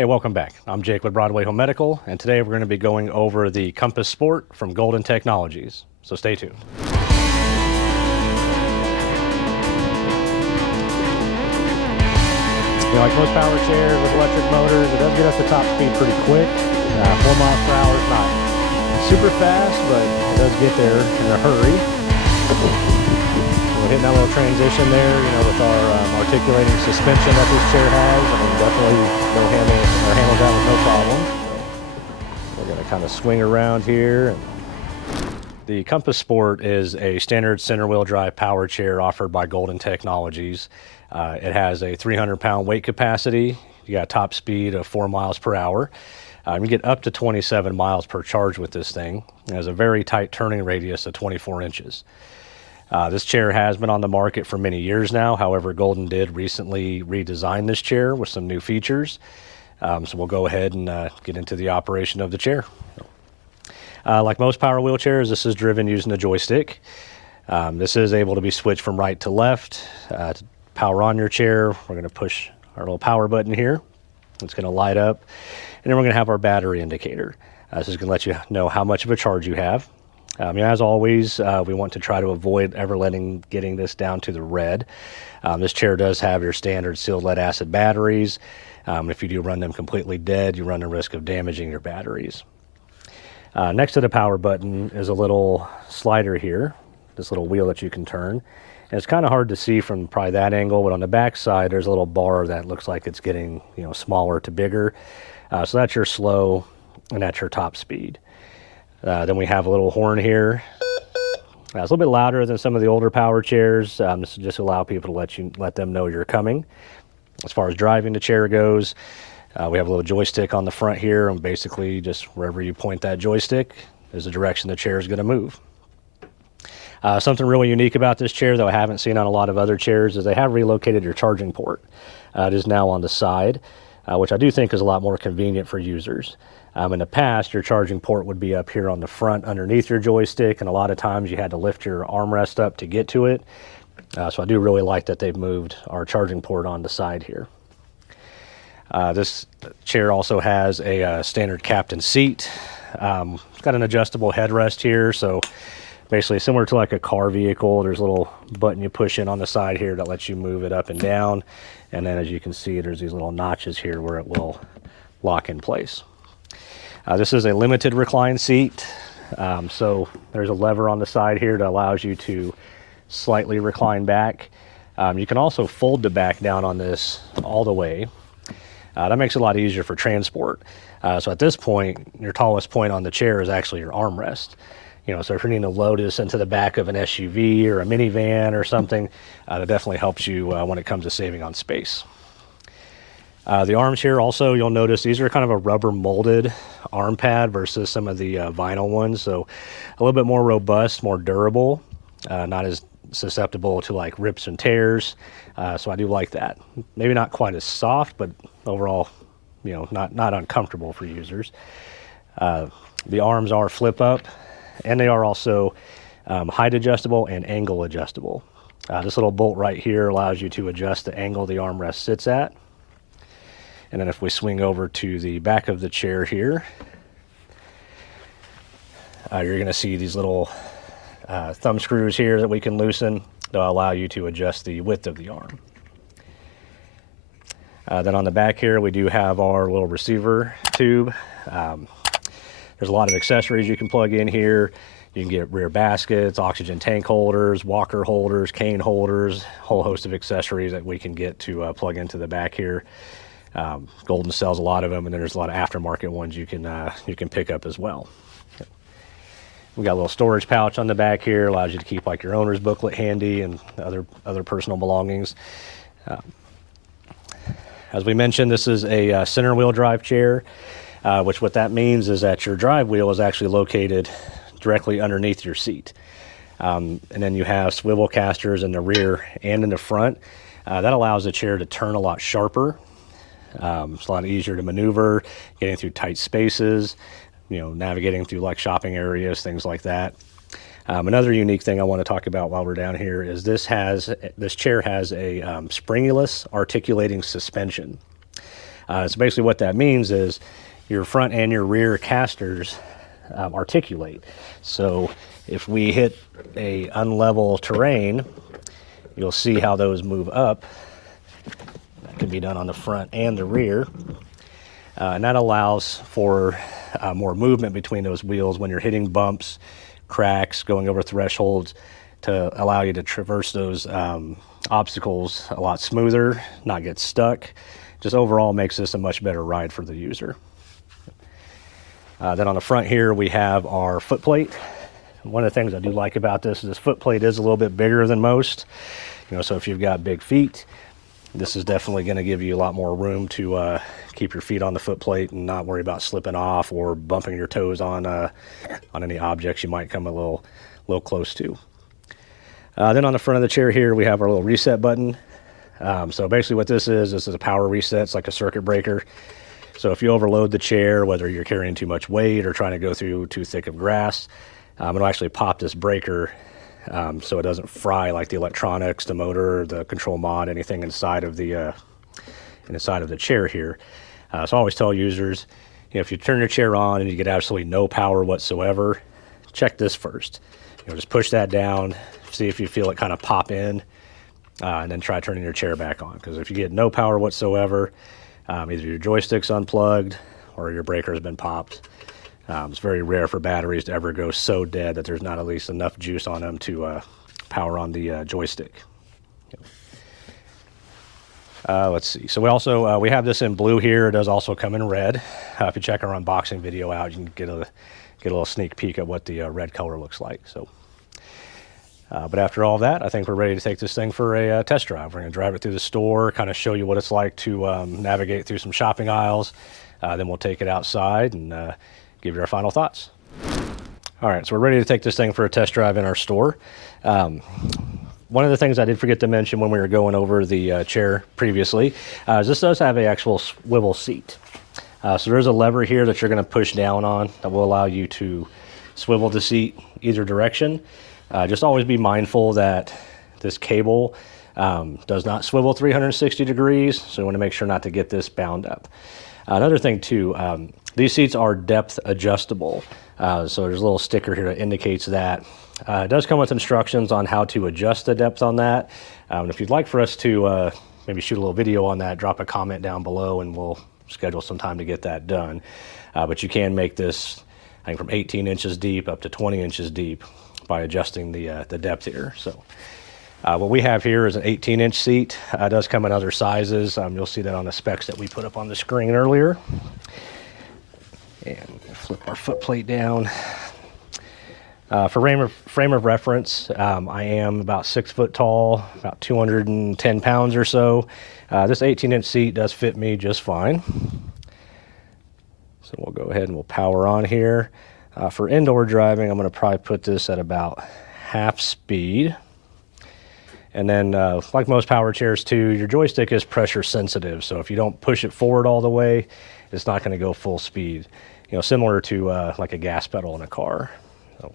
Hey, welcome back. I'm Jake with Broadway Home Medical, and today we're going to be going over the Compass Sport from Golden Technologies, so stay tuned. Like most power chairs with electric motors, it does get up to top speed pretty quick. 4 miles per hour is not super fast, but it does get there in a hurry. We're hitting that little transition there, with our articulating suspension that this chair has. I mean, definitely handles that with no problem. So we're going to kind of swing around here. The Compass Sport is a standard center wheel drive power chair offered by Golden Technologies. It has a 300-pound weight capacity. You got a top speed of 4 miles per hour. You get up to 27 miles per charge with this thing. It has a very tight turning radius of 24 inches. This chair has been on the market for many years now. However, Golden did recently redesign this chair with some new features. So we'll go ahead and get into the operation of the chair. Like most power wheelchairs, this is driven using a joystick. This is able to be switched from right to left. To power on your chair, we're going to push our little power button here. It's going to light up. And then we're going to have our battery indicator. This is going to let you know how much of a charge you have. As always, we want to try to avoid ever getting this down to the red. This chair does have your standard sealed lead acid batteries. If you do run them completely dead, you run the risk of damaging your batteries. Next to the power button is a little slider here, this little wheel that you can turn. And it's kind of hard to see from probably that angle, but on the back side, there's a little bar that looks like it's getting smaller to bigger. So that's your slow and that's your top speed. Then we have a little horn here. It's a little bit louder than some of the older power chairs. This will just allow people to let them know you're coming. As far as driving the chair goes, we have a little joystick on the front here, and basically just wherever you point that joystick is the direction the chair is going to move. Something really unique about this chair that I haven't seen on a lot of other chairs is they have relocated your charging port. It is now on the side, which I do think is a lot more convenient for users. In the past, your charging port would be up here on the front underneath your joystick, and a lot of times you had to lift your armrest up to get to it. So I do really like that they've moved our charging port on the side here. This chair also has a standard captain seat. It's got an adjustable headrest here, so basically similar to like a car vehicle. There's a little button you push in on the side here that lets you move it up and down. And then as you can see, there's these little notches here where it will lock in place. This is a limited recline seat. So there's a lever on the side here that allows you to slightly recline back. You can also fold the back down on this all the way. That makes it a lot easier for transport. So at this point, your tallest point on the chair is actually your armrest. So if you're needing to load this into the back of an SUV or a minivan or something, that definitely helps you when it comes to saving on space. The arms here also, you'll notice these are kind of a rubber molded arm pad versus some of the vinyl ones. So a little bit more robust, more durable, not as susceptible to like rips and tears. So I do like that. Maybe not quite as soft, but overall, not uncomfortable for users. The arms are flip up, and they are also height adjustable and angle adjustable. This little bolt right here allows you to adjust the angle the armrest sits at. And then if we swing over to the back of the chair here, you're going to see these little thumb screws here that we can loosen. They'll allow you to adjust the width of the arm. Then on the back here, we do have our little receiver tube. There's a lot of accessories you can plug in here. You can get rear baskets, oxygen tank holders, walker holders, cane holders, a whole host of accessories that we can get to plug into the back here. Golden sells a lot of them, and then there's a lot of aftermarket ones you can pick up as well. We got a little storage pouch on the back here, allows you to keep like your owner's booklet handy and other personal belongings. As we mentioned, this is a center wheel drive chair, which what that means is that your drive wheel is actually located directly underneath your seat. And then you have swivel casters in the rear and in the front. That allows the chair to turn a lot sharper. It's a lot easier to maneuver, getting through tight spaces, navigating through like shopping areas, things like that. Another unique thing I want to talk about while we're down here is this chair has a springless articulating suspension. So basically what that means is your front and your rear casters articulate. So if we hit a unlevel terrain, you'll see how those move up. That can be done on the front and the rear. And that allows for more movement between those wheels when you're hitting bumps, cracks, going over thresholds, to allow you to traverse those obstacles a lot smoother, not get stuck. Just overall makes this a much better ride for the user. Then on the front here, we have our foot plate. One of the things I do like about this is this foot plate is a little bit bigger than most. So if you've got big feet, this is definitely going to give you a lot more room to keep your feet on the foot plate and not worry about slipping off or bumping your toes on any objects you might come a little close to. Then on the front of the chair here, we have our little reset button. So basically what this is a power reset. It's like a circuit breaker. So if you overload the chair, whether you're carrying too much weight or trying to go through too thick of grass, it'll actually pop this breaker so it doesn't fry like the electronics, the motor, the control mod, anything inside of the chair here. So I always tell users, if you turn your chair on and you get absolutely no power whatsoever, check this first. Just push that down, see if you feel it kind of pop in, and then try turning your chair back on. Because if you get no power whatsoever, either your joystick's unplugged or your breaker has been popped. It's very rare for batteries to ever go so dead that there's not at least enough juice on them to power on the joystick. Let's see. So we also we have this in blue here. It does also come in red. If you check our unboxing video out, you can get a little sneak peek at what the red color looks like. So, but after all that, I think we're ready to take this thing for a test drive. We're going to drive it through the store, kind of show you what it's like to navigate through some shopping aisles. Then we'll take it outside and give you our final thoughts. All right, so we're ready to take this thing for a test drive in our store. One of the things I did forget to mention when we were going over the chair previously is this does have an actual swivel seat. So there's a lever here that you're going to push down on that will allow you to swivel the seat either direction. Just always be mindful that this cable does not swivel 360 degrees, so you want to make sure not to get this bound up. Another thing too, these seats are depth adjustable. So there's a little sticker here that indicates that. It does come with instructions on how to adjust the depth on that. If you'd like for us to maybe shoot a little video on that, drop a comment down below and we'll schedule some time to get that done. But you can make this, I think, from 18 inches deep up to 20 inches deep by adjusting the depth here. So what we have here is an 18-inch seat. It does come in other sizes. You'll see that on the specs that we put up on the screen earlier. And flip our foot plate down. For frame of reference, I am about 6 foot tall, about 210 pounds or so. This 18-inch seat does fit me just fine. So we'll go ahead and we'll power on here. For indoor driving, I'm going to probably put this at about half speed. And then, like most power chairs too, your joystick is pressure sensitive. So if you don't push it forward all the way, it's not going to go full speed. Similar to like a gas pedal in a car. So,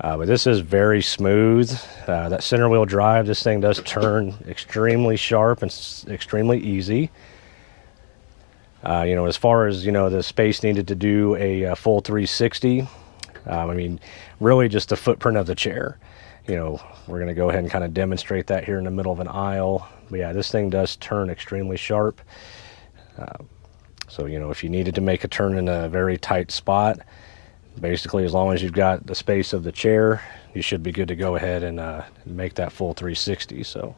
but this is very smooth. That center wheel drive, this thing does turn extremely sharp and extremely easy. As far as, the space needed to do a full 360, I mean, really just the footprint of the chair. We're going to go ahead and kind of demonstrate that here in the middle of an aisle. But yeah, this thing does turn extremely sharp. So, if you needed to make a turn in a very tight spot, basically as long as you've got the space of the chair, you should be good to go ahead and make that full 360. So,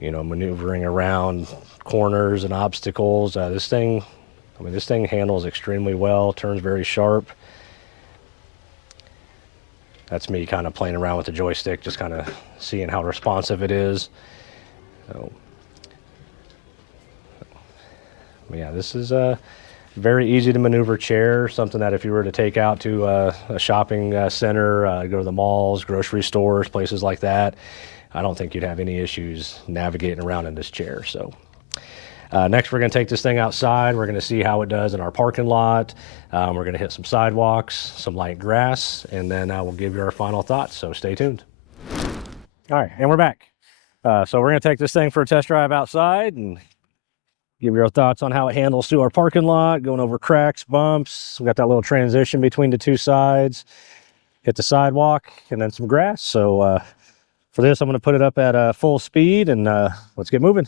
maneuvering around corners and obstacles, this thing handles extremely well, turns very sharp. That's me kind of playing around with the joystick, just kind of seeing how responsive it is. So, yeah, this is a very easy to maneuver chair, something that if you were to take out to a shopping center, go to the malls, grocery stores, places like that, I don't think you'd have any issues navigating around in this chair. So next, we're going to take this thing outside. We're going to see how it does in our parking lot. We're going to hit some sidewalks, some light grass, and then we'll give you our final thoughts. So stay tuned. All right, and we're back. So we're going to take this thing for a test drive outside and give you our thoughts on how it handles through our parking lot, going over cracks, bumps. We got that little transition between the two sides, hit the sidewalk, and then some grass. So for this, I'm going to put it up at full speed, and let's get moving.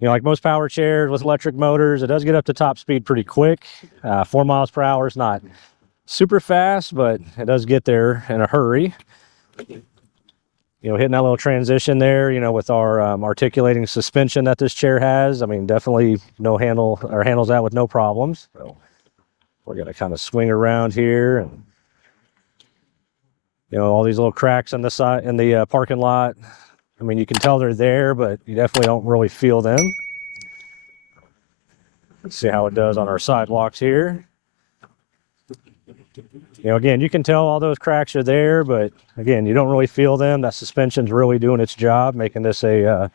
You know, like most power chairs with electric motors, it does get up to top speed pretty quick. 4 miles per hour is not super fast, but it does get there in a hurry. You know, hitting that little transition there, you know, with our articulating suspension that this chair has. I mean, definitely handles that with no problems. So we're going to kind of swing around here, and you know, all these little cracks on the side in the parking lot. I mean, you can tell they're there, but you definitely don't really feel them. Let's see how it does on our sidewalks here. You know, again, you can tell all those cracks are there, but again, you don't really feel them. That suspension's really doing its job, making this a,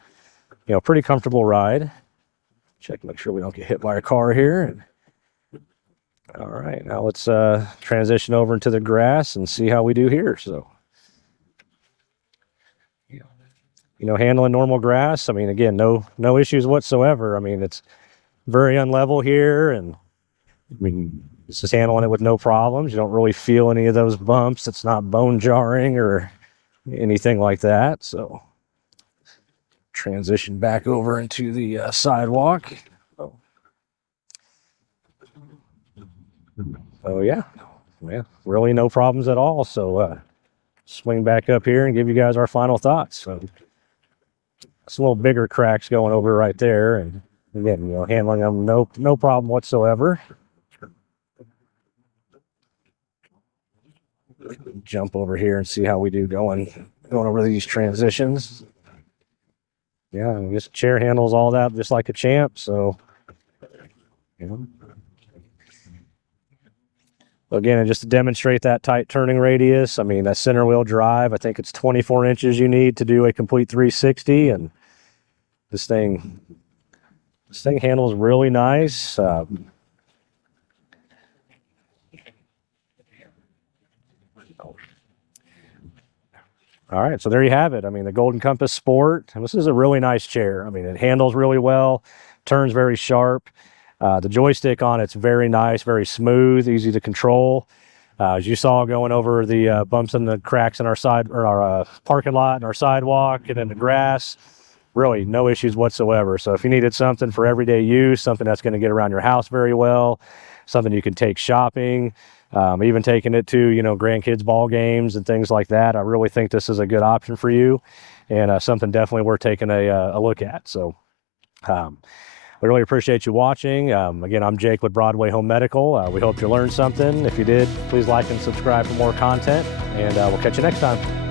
you know, pretty comfortable ride. Check, make sure we don't get hit by a car here. All right, now let's transition over into the grass and see how we do here. So, you know, handling normal grass, I mean, again, no issues whatsoever. I mean, it's very unlevel here, and I mean, it's just handling it with no problems. You don't really feel any of those bumps. It's not bone jarring or anything like that. So transition back over into the sidewalk. Oh yeah, really no problems at all. So swing back up here and give you guys our final thoughts. So some little bigger cracks going over right there, and again, you know, handling them no problem whatsoever. Jump over here and see how we do going over these transitions. Yeah, this chair handles all that just like a champ. So, you know. Again, just to demonstrate that tight turning radius, I mean, that center wheel drive, I think it's 24 inches you need to do a complete 360, and this thing handles really nice. All right, so there you have it. I mean, the Golden Compass Sport, and this is a really nice chair. I mean, it handles really well, turns very sharp. The joystick on it's very nice, very smooth, easy to control. As you saw, going over the bumps and the cracks in our parking lot and our sidewalk and in the grass, really no issues whatsoever. So if you needed something for everyday use, something that's going to get around your house very well, something you can take shopping, even taking it to, you know, grandkids ball games and things like that, I really think this is a good option for you, and something definitely worth taking a look at. So we really appreciate you watching. Again, I'm Jake with Broadway Home Medical. We hope you learned something. If you did, please like and subscribe for more content, and we'll catch you next time.